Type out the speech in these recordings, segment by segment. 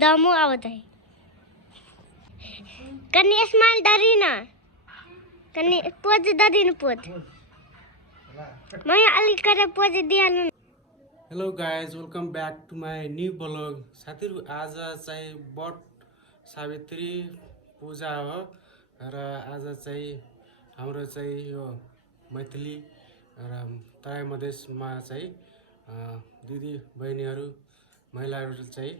दमो आउँछ कनी स्माइल दरिन कनी पोज दरिन पोज म अलि करे पोज दिहाल्नु hello guys welcome back to my new vlog साथीहरु आज चाहिँ बट सावित्री पूजा हो र आज चाहिँ हाम्रो चाहिँ यो मैथिली र तराई मधेसमा चाहिँ दिदी बहिनीहरु महिलाहरु चाहिँ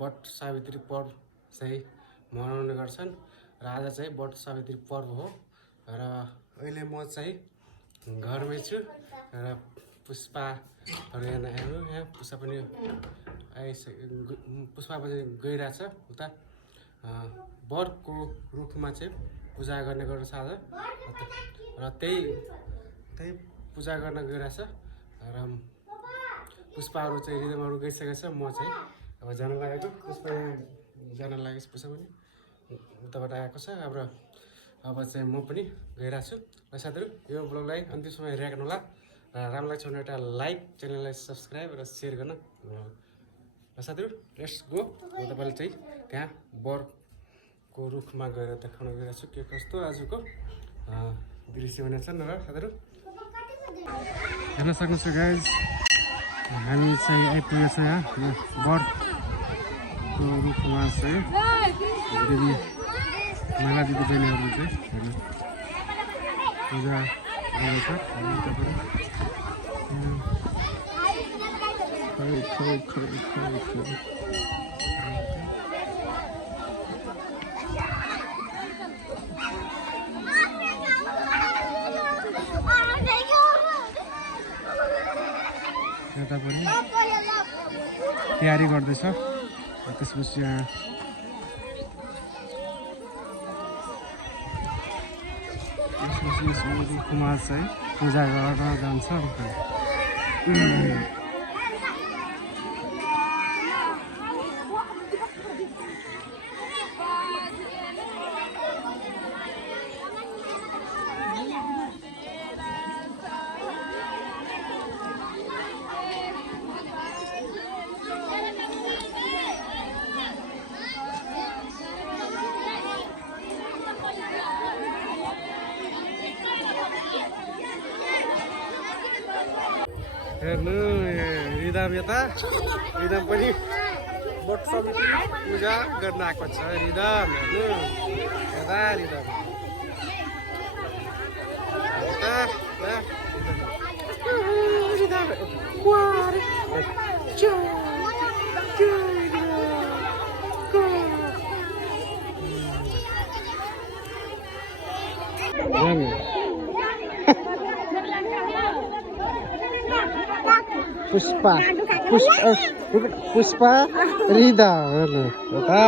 बट सावित्री पर्व चाहिँ मनाउने गर्छन् र आज चाहिँ बट सावित्री पर्व हो र अहिले म चाहिँ घरमै छु र पुष्पाहरु यहाँ पुष्पा पनि पुष्पा पनि गइरहेछ उता बरको रुखमा चाहिँ पूजा गर्ने गर्छ आज र त्यही पूजा गर्न गइरहेछ र पुष्पाहरु चाहिँ रिदमहरु गइसकेको छ म चाहिँ अब जान लागेको पुष्पा जान लागेको पुष्पा पनि उताबाट आएको छ अब चाहिँ म पनि गइरहेको छु र साथीहरु यो ब्लगलाई अन्तिमसम्म हेरिराख्नु होला र राम्रो लाग्छ भने एउटा लाइक च्यानललाई सब्स्क्राइब र शेयर गर्न र साथीहरु लेट्स गो म तपाईलाई चाहिँ त्यहाँ बरको रुखमा गएर देखाउन गइरहेको छु के कस्तो आजको दृश्य बनेछ न र साथीहरु हेर्न सक्नुहुन्छ गाइज हामी चाहिँ आइपुगेको छ यहाँ यो बरको रुखमा चाहिँ दिदी महिला दिदी बहिनीहरु चाहिँ हेर्नु पूजा गर्छ यता पनि तयारी गर्दैछ त्यसपछि कुमार चाहिँ पूजा गरेर जान्छ हेर्नु रिदम यता रिदम पनि बट सावित्री पूजा गर्न आएको छ रिदम हेर्नु यता रिदम यता पुष्पा रिदा हेर्नु यता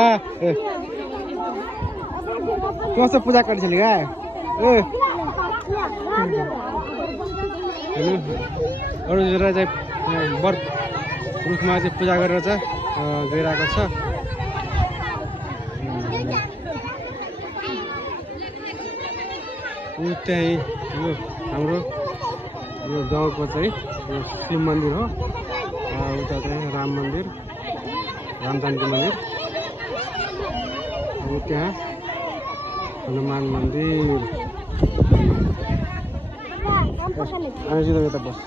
कस्तो पूजा गर्छ नि गाय हेर्नु अरू जरा चाहिँ बर रुखमा चाहिँ पूजा गरेर चाहिँ गइरहेको छ त्यही यो हाम्रो यो गाउँको चाहिँ यो शिव मन्दिर हो उता चाहिँ राम मन्दिर रामजानकी मन्दिर त्यहाँ हनुमान मन्दिर यता बस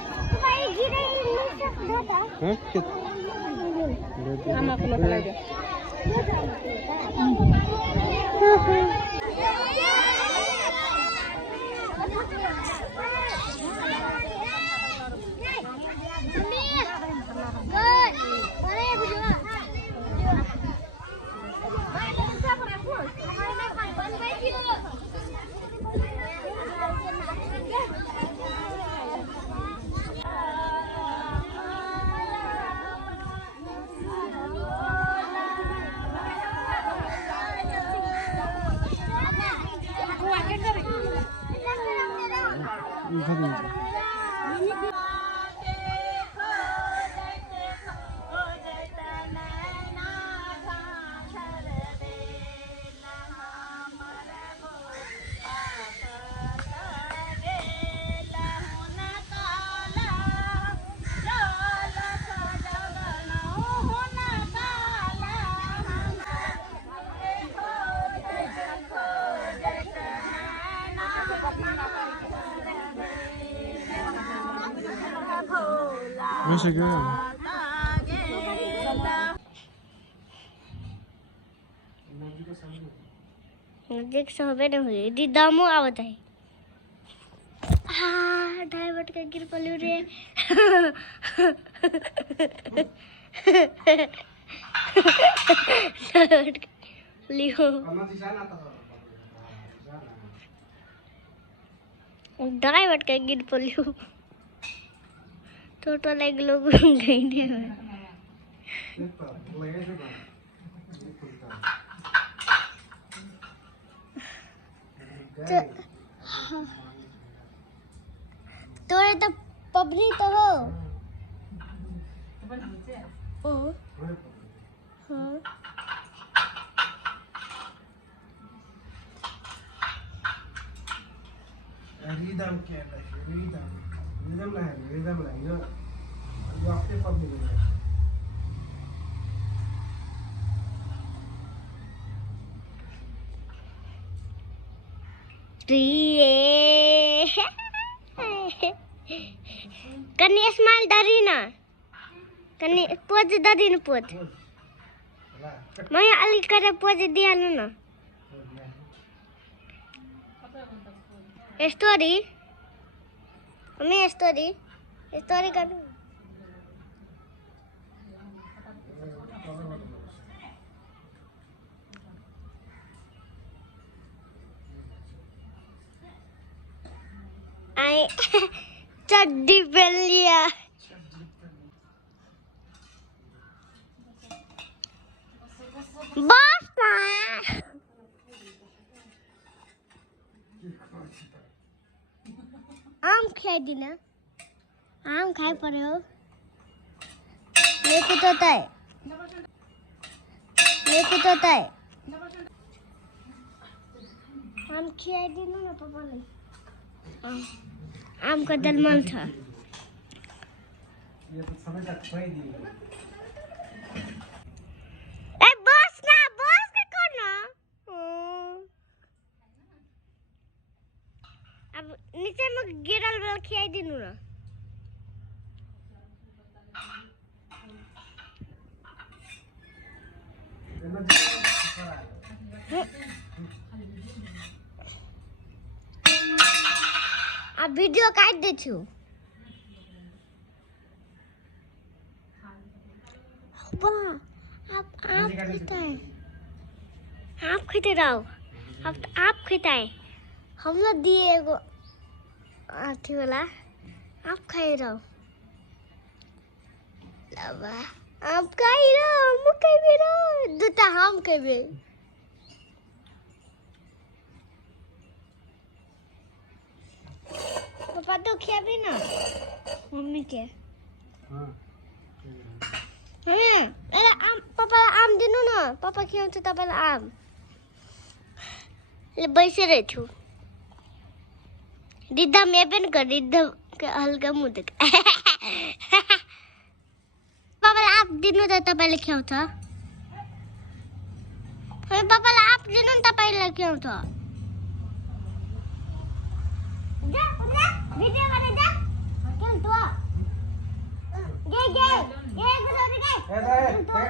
भइसक्यो देख सबै न हुई दिदामो आवत है ड्राइवर का गिर पल्यो रे लियो ड्राइवर का गिर पल्यो टोटल एक लोग गई तोरे तो पबनी तो हो हाँ रिदम क्या है रिदम रिदम ला यो आपके पब्लिक है कनी स्माइल डरी ना कनी पोज डरी न पोज मैं अलग करे पोज दिया ना स्टोरी मैं स्टोरी कर आई चड्डी पहन लिया बस ना आम खाई दिना आम खाई पड़े हो मेरे को तो तय आम खिलाई दिनु ना पापा ने आम का दलमल था ये तो समझ आ गई दी ए बस के करना अब नीचे में गिरल वाला खिलाई दिनु ना अब वीडियो काट दे छु वाह आप खेते रहो आप खेता है हम लोग दिए एगो आठी वाला आप खाई रहो लबा आप खाई रहो हम खाई रहो दूटा हम खाई पापा तो खिया भी ना मम्मी के हां अरे आम पापा आम दिनु न पापा खियाउँछ तपाईलाई आम ले बैसेरै छु दिदा मे पनि कर दिदा हल्का मुख देख पापालाई आप दिनु त तपाईले खियाउँछ हे पापालाई आप दिनु न तपाईले खियाउँछ जा भिडियो गरे जा के त गे गुरु गे